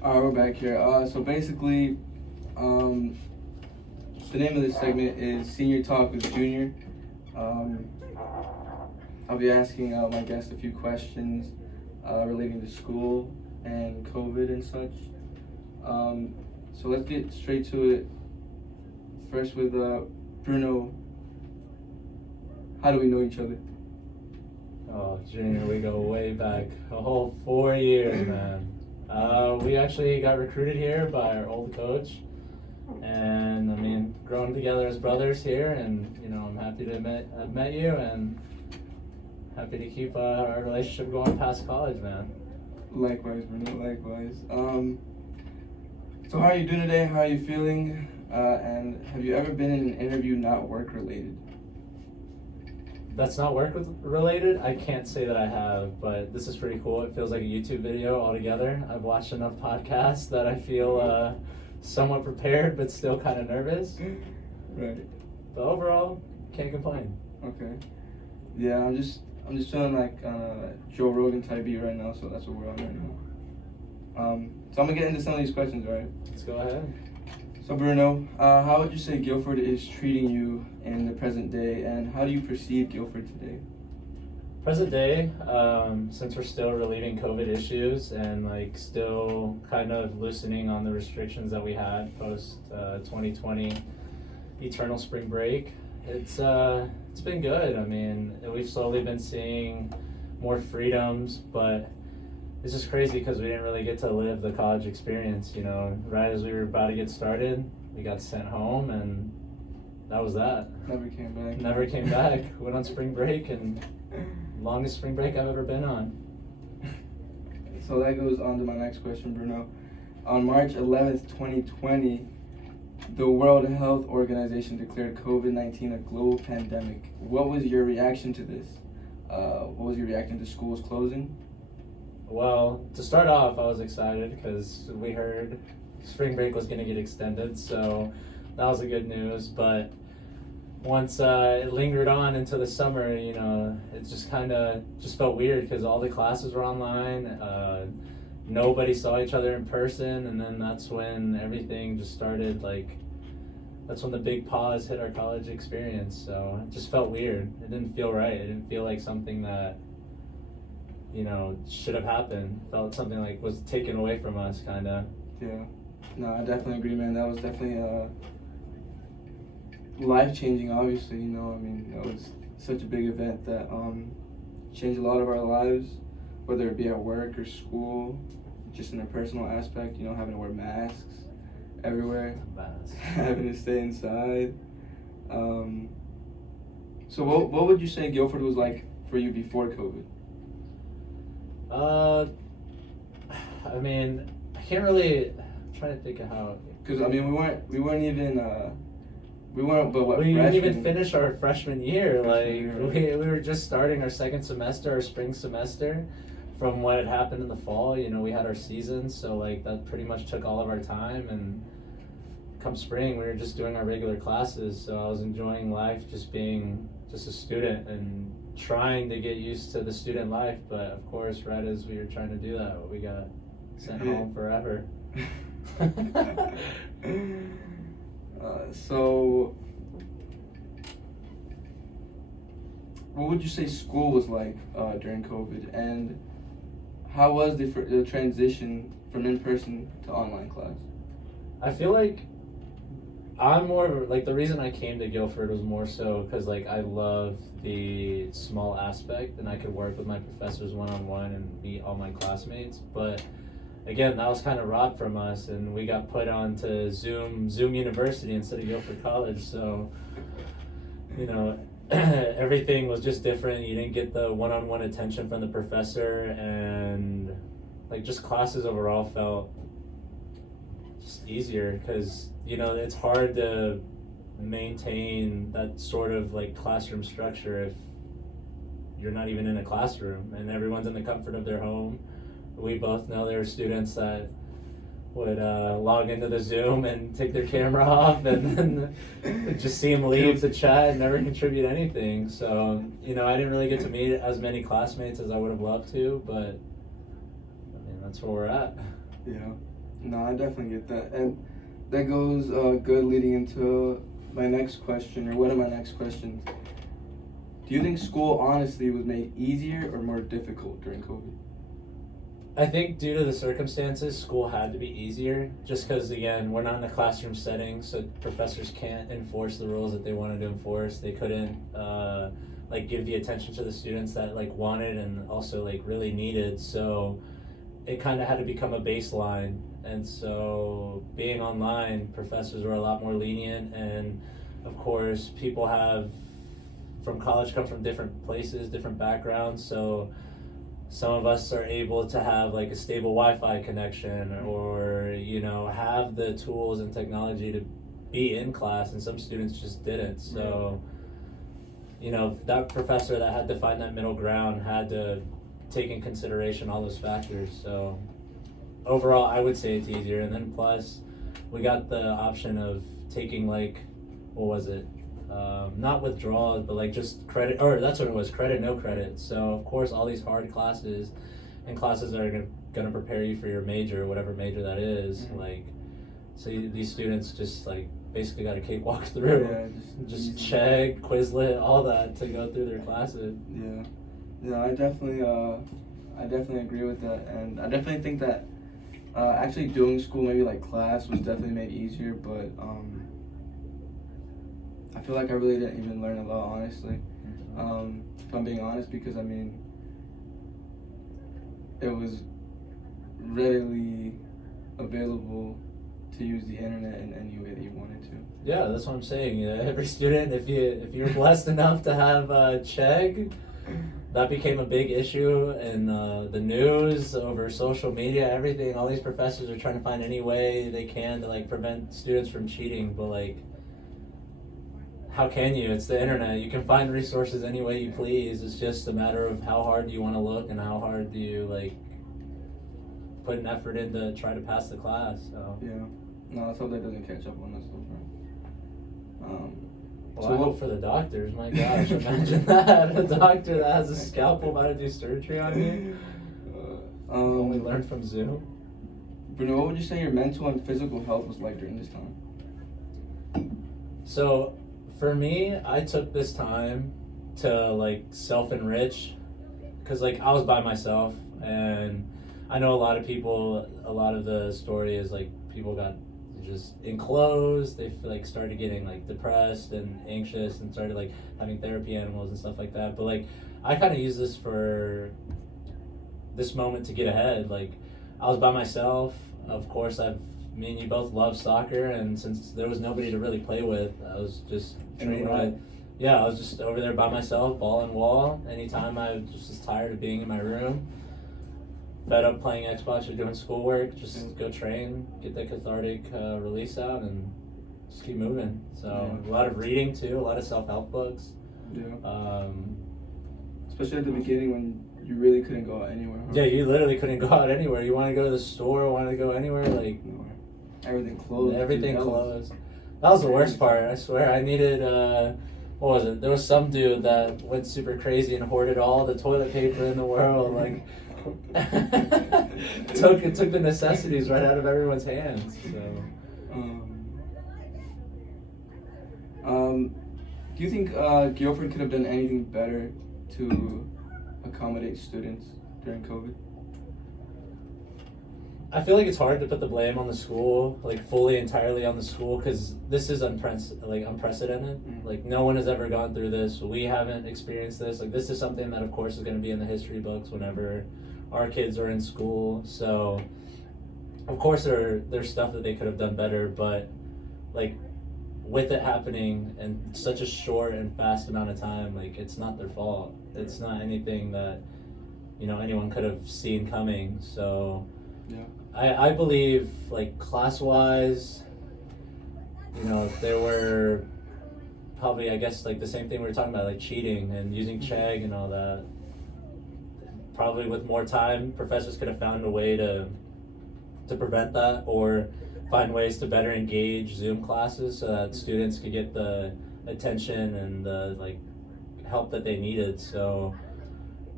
Alright, we're back here. So basically, the name of this segment is Senior Talk with Junior. Um, I'll be asking my guests a few questions relating to school and COVID and such. So let's get straight to it. First with Bruno. How do we know each other? Oh, Junior, we go way back, a whole 4 years, man. We actually got recruited here by our old coach, and I mean, growing together as brothers here, and you know, I'm happy to have met you, and happy to keep our relationship going past college, man. Likewise, Bruno. Likewise. So how are you doing today? How are you feeling? And have you ever been in an interview not work related? That's not work related. I can't say that I have, but this is pretty cool. It feels like a YouTube video altogether. I've watched enough podcasts that I feel somewhat prepared, but still kind of nervous. Right. But overall, can't complain. Okay. Yeah, I'm just feeling like Joe Rogan type beat right now, so that's what we're on right now. So I'm gonna get into some of these questions, right? Let's go ahead. So Bruno, how would you say Guilford is treating you in the present day, and how do you perceive Guilford today? Present day, since we're still relieving COVID issues and like still kind of loosening on the restrictions that we had post 2020 eternal spring break, it's been good. I mean, we've slowly been seeing more freedoms, but it's just crazy because we didn't really get to live the college experience, you know. Right as we were about to get started, we got sent home, and that was that. Never came back. Never came back. Went on spring break, and longest spring break I've ever been on. So that goes on to my next question, Bruno. On March 11th, 2020, the World Health Organization declared COVID-19 a global pandemic. What was your reaction to this? What was your reaction to schools closing? Well, to start off, I was excited because we heard spring break was going to get extended, so that was a good news. But once it lingered on into the summer, you know, it just kind of just felt weird because all the classes were online. Nobody saw each other in person, and then that's when everything just started, like, that's when the big pause hit our college experience. So it just felt weird. It didn't feel right. It didn't feel like something that, you know, should have happened. Felt something like was taken away from us, kind of. Yeah. No, I definitely agree, man. That was definitely life-changing, obviously, you know. I mean, it was such a big event that changed a lot of our lives, whether it be at work or school, just in a personal aspect, you know, having to wear masks everywhere, having to stay inside. So what would you say Guilford was like for you before COVID? I mean, I can't really. I'm trying to think of how. Because I mean, we weren't but what? We didn't even freshmen? finish our freshman year. Like Freshman year. we were just starting our second semester, our spring semester, from what had happened in the fall. You know, we had our seasons, so like that pretty much took all of our time. And come spring, we were just doing our regular classes. So I was enjoying life, just being just a student and trying to get used to the student life. But of course, right as we were trying to do that, we got sent home forever. So what would you say school was like during COVID, and how was the transition from in-person to online class? I feel like I'm more of like the reason I came to Guilford was more so because like I love the small aspect and I could work with my professors one-on-one and meet all my classmates. But again, that was kind of robbed from us, and we got put onto Zoom University instead of Guilford College. So, you know, everything was just different. You didn't get the one-on-one attention from the professor, and like just classes overall felt just easier because, you know, it's hard to maintain that sort of like classroom structure if you're not even in a classroom and everyone's in the comfort of their home. We both know there are students that would log into the Zoom and take their camera off and then just see them leave the chat and never contribute anything. So, you know, I didn't really get to meet as many classmates as I would have loved to, but I mean, that's where we're at. Yeah. No, I definitely get that, and that goes good leading into my next question, or one of my next questions. Do you think school honestly was made easier or more difficult during COVID? I think due to the circumstances, school had to be easier just because, again, we're not in a classroom setting, so professors can't enforce the rules that they wanted to enforce. They couldn't, give the attention to the students that, wanted and also, really needed. So it kind of had to become a baseline. And so being online, professors were a lot more lenient. And, of course, people from college come from different places, different backgrounds. So some of us are able to have a stable Wi-Fi connection or have the tools and technology to be in class, and some students just didn't. So that professor that had to find that middle ground had to take in consideration all those factors. So overall I would say it's easier, and then plus we got the option of taking what was it, not withdrawals, but just credit, or that's what it was, credit, no credit. So of course all these hard classes and classes that are gonna prepare you for your major, whatever major that is, these students just basically got a cakewalk through. Yeah, just check, Quizlet, all that to go through their classes. Yeah, I definitely agree with that, and I definitely think that actually doing school, maybe class, was definitely made easier, but I feel like I really didn't even learn a lot, honestly. If I'm being honest, because it was readily available to use the internet in any way that you wanted to. Yeah, that's what I'm saying. Every student, if you're blessed enough to have Chegg, that became a big issue in the news, over social media, everything. All these professors are trying to find any way they can to prevent students from cheating, but how can you? It's the internet. You can find resources any way you please. It's just a matter of how hard do you want to look and how hard do you put an effort in to try to pass the class. So. Yeah. No, let's hope that doesn't catch up on us though. Well, I hope for the doctors. My gosh, imagine that. A doctor that has a scalpel about to do surgery on you. Only learned from Zoom. Bruno, what would you say your mental and physical health was like during this time? So, for me, I took this time to self-enrich, because I was by myself, and I know a lot of people, a lot of the story is people got just enclosed. They started getting depressed and anxious and started having therapy animals and stuff like that. But I kind of use this for this moment to get ahead. I was by myself. Of course, me and you both love soccer, and since there was nobody to really play with, I was just training I was just over there by myself, ball and wall. Anytime I was just tired of being in my room, fed up playing Xbox or doing schoolwork, just go train, get the cathartic release out, and just keep moving. So a lot of reading too, a lot of self-help books. Yeah. Especially at the beginning when you really couldn't go out anywhere. Huh? Yeah, you literally couldn't go out anywhere. You want to go to the store, want to go anywhere, nowhere. Everything closed. Everything closed. That was the worst part. I swear. I needed. What was it? There was some dude that went super crazy and hoarded all the toilet paper in the world. Took the necessities right out of everyone's hands. So. Do you think Guilford could have done anything better to accommodate students during COVID? I feel it's hard to put the blame on the school, fully entirely on the school, because this is unprecedented. No one has ever gone through this. We haven't experienced this. This is something that, of course, is going to be in the history books whenever our kids are in school. So, of course, there's stuff that they could have done better, but with it happening in such a short and fast amount of time, it's not their fault. It's not anything that anyone could have seen coming. So. Yeah. I believe class-wise, there were probably, I guess, the same thing we were talking about, cheating and using Chegg and all that. Probably with more time, professors could have found a way to prevent that, or find ways to better engage Zoom classes so that students could get the attention and the help that they needed. So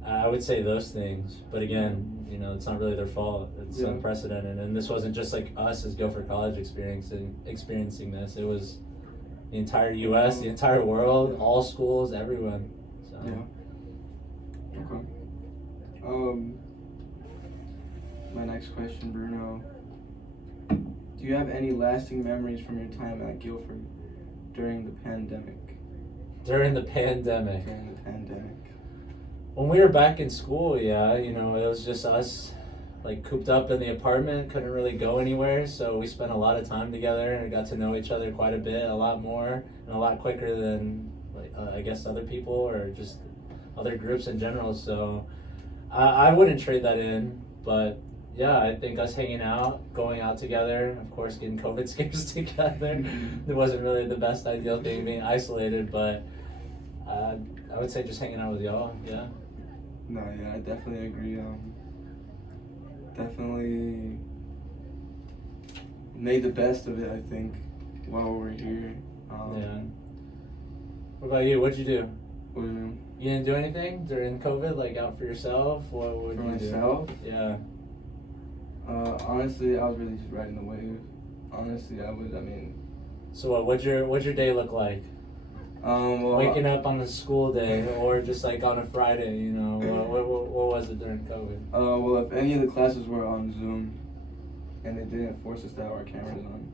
I would say those things, but again, you know, it's not really their fault. It's Yeah. unprecedented, and this wasn't just like us as Go for College experiencing this. It was the entire U.S., the entire world, all schools, everyone. So. Yeah. Okay. My next question, Bruno. Do you have any lasting memories from your time at Guilford during the pandemic? During the pandemic. During the pandemic. When we were back in school, yeah, you know, it was just us, like, cooped up in the apartment, couldn't really go anywhere, so we spent a lot of time together and got to know each other quite a bit, a lot more, and a lot quicker than, like, I guess other people or just other groups in general, so I wouldn't trade that in, but yeah, I think us hanging out, going out together, of course getting COVID scares together, it wasn't really the best ideal thing being isolated, but I would say just hanging out with y'all, yeah. No, yeah, I definitely agree. Definitely made the best of it, I think, while we're here. Yeah. What about you? What'd you do? What do you mean? You didn't do anything during COVID, like out for yourself? What would For you myself? do? Yeah. Honestly, I was really just riding the wave. Honestly, So what'd your day look like? Well, Waking up on a school day or just like on a Friday, you know? What was it during COVID? well, if any of the classes were on Zoom and they didn't force us to have our cameras on,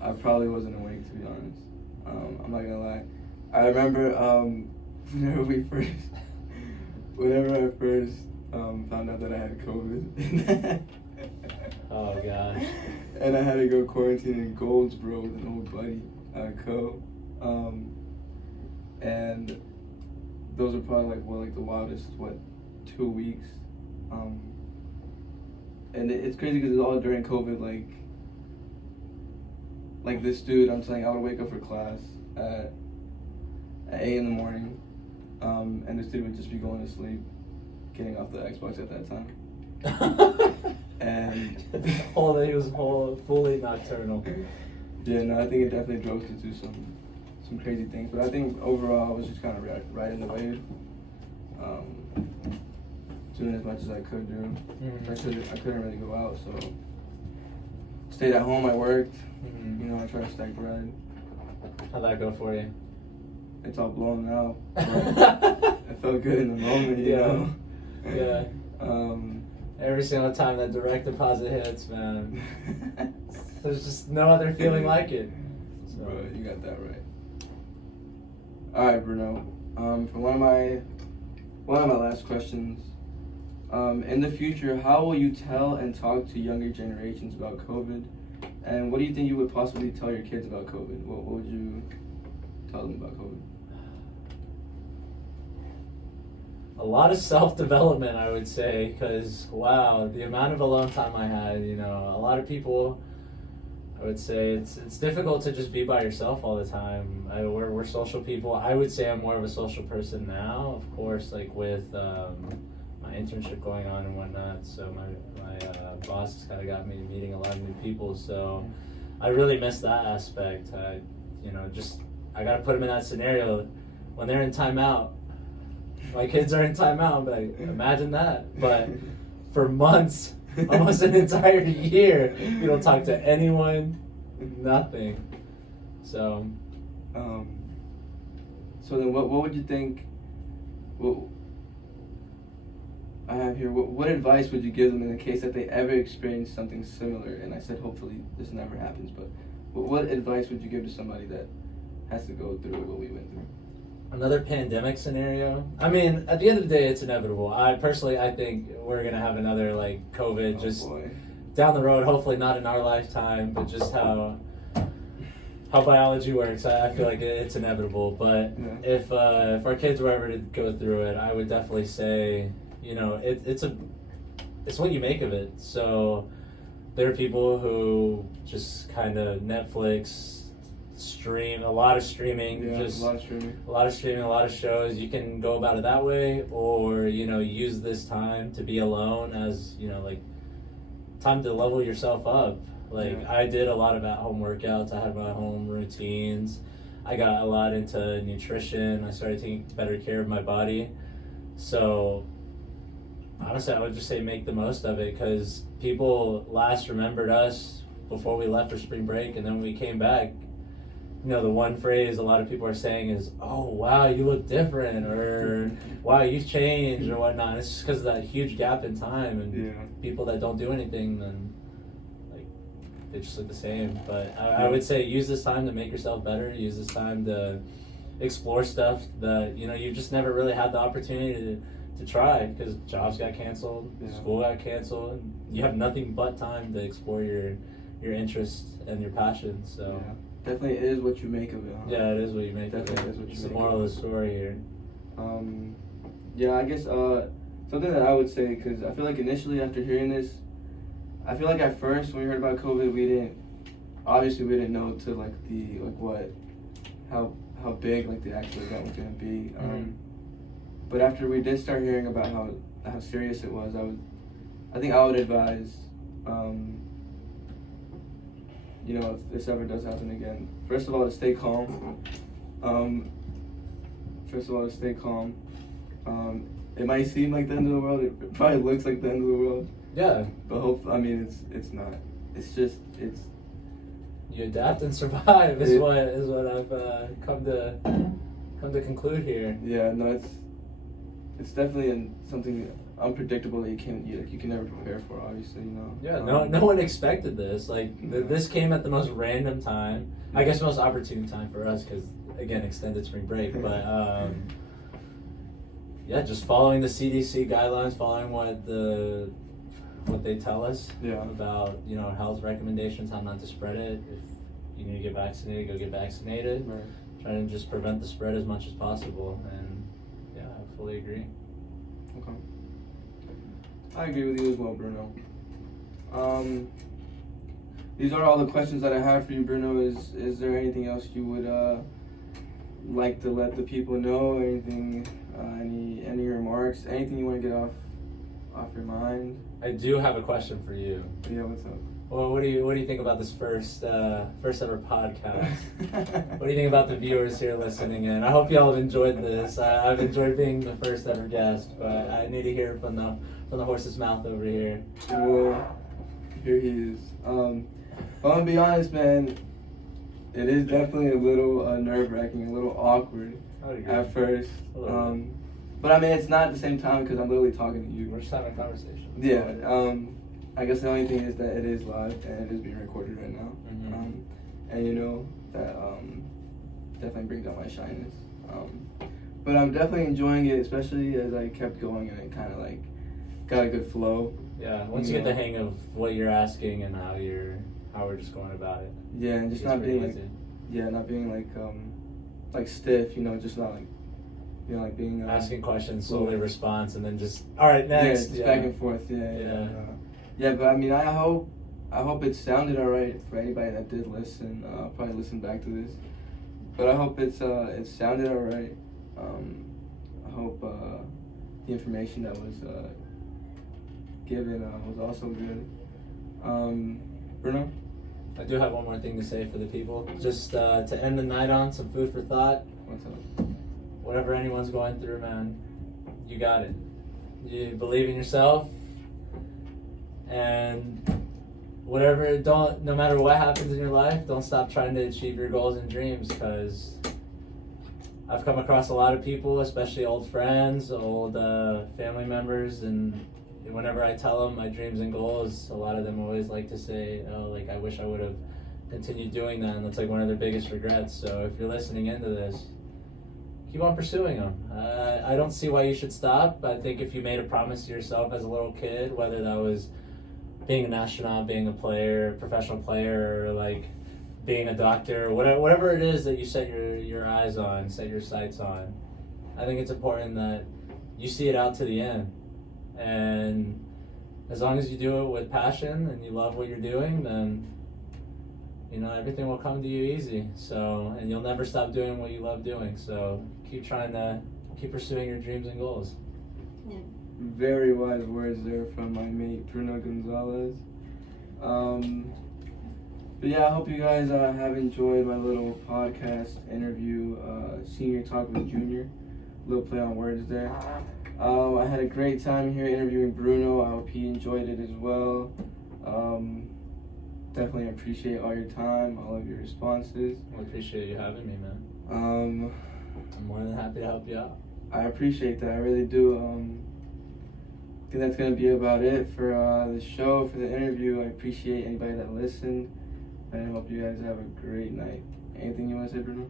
I probably wasn't awake, to be honest. I'm not gonna lie. I remember whenever I first found out that I had COVID. Oh gosh. And I had to go quarantine in Goldsboro with an old buddy, Co. And those are probably like the wildest 2 weeks. And it's crazy because it's all during COVID. Like this dude, I'm saying I would wake up for class at 8 in the morning, and this dude would just be going to sleep, getting off the Xbox at that time. And whole day was fully nocturnal. Yeah, no, I think it definitely drove me to some crazy things. But I think overall I was just kind of riding the wave, doing as much as I could do. Mm-hmm. I couldn't really go out, so stayed at home. I worked. Mm-hmm. You know, I tried to stack bread. How'd that go for you? It's all blown now. It felt good in the moment, you know. Yeah. Every single time that direct deposit hits, man, there's just no other feeling like it. So. Bro, you got that right. All right, Bruno. For one of my last questions. In the future, how will you tell and talk to younger generations about COVID? And what do you think you would possibly tell your kids about COVID? What would you tell them about COVID? A lot of self-development, I would say, because, wow, the amount of alone time I had, you know, a lot of people, I would say it's difficult to just be by yourself all the time. We're social people. I would say I'm more of a social person now, of course, like with my internship going on and whatnot, so my boss has kind of got me meeting a lot of new people, so I really miss that aspect. I got to put them in that scenario. When they're in timeout, my kids are in timeout, but imagine that. But for months, almost an entire year, you don't talk to anyone, nothing. So then what would you think, I have here, what advice would you give them in the case that they ever experience something similar? And I said hopefully this never happens, but what advice would you give to somebody that has to go through what we went through? Another pandemic scenario. I mean, at the end of the day, it's inevitable. I think we're gonna have another like COVID down the road. Hopefully not in our lifetime, but just how biology works. I feel like it's inevitable. But yeah. If our kids were ever to go through it, I would definitely say, you know, it's what you make of it. So there are people who just kind of Netflix. Stream a lot of streaming, a lot of shows. You can go about it that way, or use this time to be alone as like time to level yourself up. I did a lot of at-home workouts. I had my home routines. I got a lot into nutrition. I started taking better care of my body. So Honestly, I would just say make the most of it, because people last remembered us before we left for spring break, and then when we came back, you know, the one phrase a lot of people are saying is, "Oh, wow, you look different," or "Wow, you've changed," or whatnot. And it's just because of that huge gap in time, and people that don't do anything, then like they just look the same. But I would say use this time to make yourself better. Use this time to explore stuff that you've just never really had the opportunity to try, because jobs got canceled, school got canceled, and you have nothing but time to explore your interests and your passions. So. Yeah. Definitely is what you make of it, huh? Yeah, it is what you make of it. Definitely is what you It's make the moral of of the story here. Yeah, I guess something that I would say, because I feel like initially after hearing this, I feel like at first when we heard about COVID, we didn't know to how big like the actual event was gonna be. But after we did start hearing about how serious it was, I think I would advise, if this ever does happen again, first of all, to stay calm. It might seem like the end of the world. It probably looks like the end of the world. Yeah. But it's not. It's just, you adapt and survive is what I've come to conclude here. Yeah, no, it's definitely something unpredictable that you can never prepare for, obviously, Yeah, no one expected this. This came at the most random time. I guess most opportune time for us, because again, extended spring break. But yeah, just following the CDC guidelines, following what they tell us about health recommendations, how not to spread it. If you need to get vaccinated, go get vaccinated. Right. Trying to just prevent the spread as much as possible, and yeah, I fully agree. Okay. I agree with you as well, Bruno. These are all the questions that I have for you, Bruno. Is there anything else you would like to let the people know? Anything? Any remarks? Anything you want to get off your mind? I do have a question for you. Yeah, what's up? Well, what do you think about this first ever podcast? What do you think about the viewers here listening in? I hope y'all have enjoyed this. I've enjoyed being the first ever guest, but I need to hear it from the horse's mouth over here. Well, here he is. I'm gonna be honest, man. It is definitely a little nerve-wracking, a little awkward at first. But I mean, it's not at the same time, because I'm literally talking to you. We're just having a conversation. Yeah. I guess the only thing is that it is live and it is being recorded right now. And that definitely brings out my shyness. But I'm definitely enjoying it, especially as I kept going and it kind of like got a good flow. Yeah, once you get the hang of what you're asking and how we're just going about it. Yeah, and just not being like stiff, just not like being asking questions, slowly response, and then just all right, next. Yeah, back and forth. Yeah, but I mean, I hope it sounded alright for anybody that did listen. I'll probably listen back to this, but I hope it sounded alright. I hope the information that was given was also good. Bruno? I do have one more thing to say for the people. Just to end the night on some food for thought. What's up? Whatever anyone's going through, man, you got it. You believe in yourself, and no matter what happens in your life, don't stop trying to achieve your goals and dreams, because I've come across a lot of people, especially old friends, old family members, and whenever I tell them my dreams and goals, a lot of them always like to say, I wish I would have continued doing that, and that's like one of their biggest regrets. So if you're listening into this, keep on pursuing them. I don't see why you should stop. I think if you made a promise to yourself as a little kid, whether that was being an astronaut, being a player, professional player, or like being a doctor, whatever it is that you set your eyes on, set your sights on, I think it's important that you see it out to the end. And as long as you do it with passion and you love what you're doing, then everything will come to you easy. So, and you'll never stop doing what you love doing. So keep pursuing your dreams and goals. Yeah. Very wise words there from my mate Bruno Gonzalez. But yeah, I hope you guys have enjoyed my little podcast interview, Senior Talk with Junior. Little play on words there. I had a great time here interviewing Bruno. I hope he enjoyed it as well. Definitely appreciate all your time, all of your responses. I appreciate you having me, man. Um, I'm more than happy to help you out. I appreciate that. I really do. I think that's going to be about it for the show, for the interview. I appreciate anybody that listened, and I hope you guys have a great night. Anything you want to say, Bruno?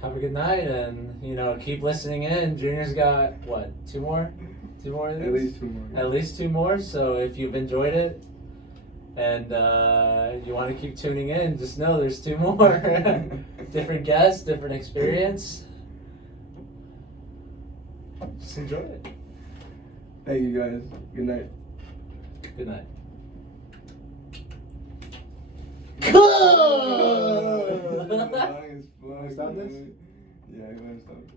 Have a good night, and keep listening in. Junior's got what, 2 more? 2 more of these? At least 2 more. At least 2 more. So if you've enjoyed it and you want to keep tuning in, just know there's 2 more. Different guests, different experience. Just enjoy it. Thank you guys. Good night. Good night. Long as fuck, Stop this? man. Yeah, go ahead and stop it.